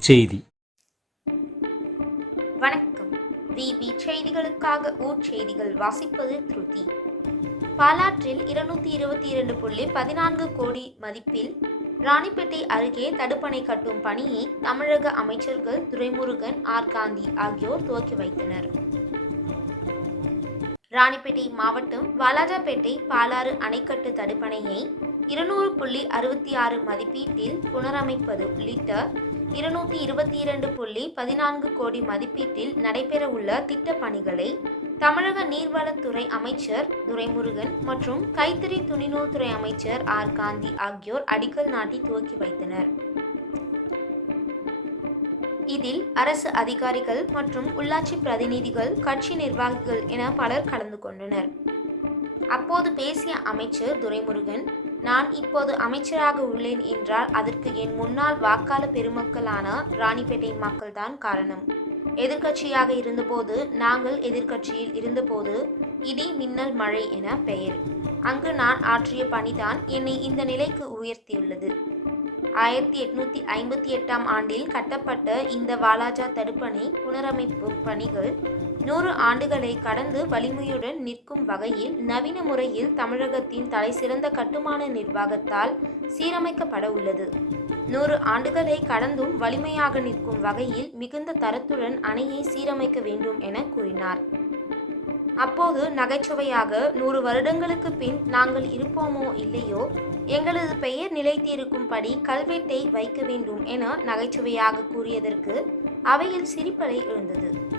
செய்தி. வணக்கம். விபி செய்திகளுக்காக ஊர் செய்திகள் வாசிப்பது திருதி. பாலாற்றில் இருநூத்தி இருபத்தி இரண்டு புள்ளி பதினான்கு கோடி மதிப்பில் ராணிப்பேட்டை அருகே தடுப்பணை கட்டும் பணியை தமிழக அமைச்சர்கள் துரைமுருகன் ஆர். காந்தி ஆகியோர் துவக்கி வைத்தனர். ராணிப்பேட்டை மாவட்டம் வாலாஜாபேட்டை பாலாறு அணைக்கட்டு தடுப்பணையை இருநூறு புள்ளி அறுபத்தி ஆறு மதிப்பீட்டில் புனரமைப்பது உள்ளிட்ட இருநூத்தி இருபத்தி இரண்டு புள்ளி பதினான்கு கோடி மதிப்பீட்டில் நடைபெறவுள்ள திட்டப் பணிகளை தமிழக நீர்வளத்துறை அமைச்சர் துரைமுருகன் மற்றும் கைத்தறி துணிநூல்துறை அமைச்சர் ஆர். காந்தி ஆகியோர் அடிக்கல் நாட்டி துவக்கி வைத்தனர். இதில் அரசு அதிகாரிகள் மற்றும் உள்ளாட்சி பிரதிநிதிகள் கட்சி நிர்வாகிகள் என பலர் கலந்து கொண்டனர். அப்போது பேசிய அமைச்சர் துரைமுருகன் நான் இப்போது அமைச்சராக உள்ளேன் என்றால் அதற்கு என் முன்னாள் வாக்காள பெருமக்களான ராணிப்பேட்டை மக்கள்தான் காரணம். எதிர்க்கட்சியாக இருந்தபோது நாங்கள் எதிர்க்கட்சியில் இருந்தபோது இடி மின்னல் மழை என பெயர். அங்கு நான் ஆற்றிய பணிதான் என்னை இந்த நிலைக்கு உயர்த்தியுள்ளது. ஆயிரத்தி எட்நூத்தி ஐம்பத்தி எட்டாம் ஆண்டில் கட்டப்பட்ட இந்த வாலாஜா தடுப்பணை புனரமைப்பு பணிகள் நூறு ஆண்டுகளை கடந்து வலிமையுடன் நிற்கும் வகையில் நவீன முறையில் தமிழகத்தின் தலைசிறந்த கட்டுமான நிர்வாகத்தால் சீரமைக்கப்பட உள்ளது. நூறு ஆண்டுகளை கடந்தும் வலிமையாக நிற்கும் வகையில் மிகுந்த தரத்துடன் அணையை சீரமைக்க வேண்டும் என கூறினார். அப்போது நகைச்சுவையாக நூறு வருடங்களுக்கு பின் நாங்கள் இருப்போமோ இல்லையோ எங்களது பெயர் நிலைத்திருக்கும்படி கல்வெட்டை வைக்க வேண்டும் என நகைச்சுவையாக கூறியதற்கு அவையில் சிரிப்பலை எழுந்தது.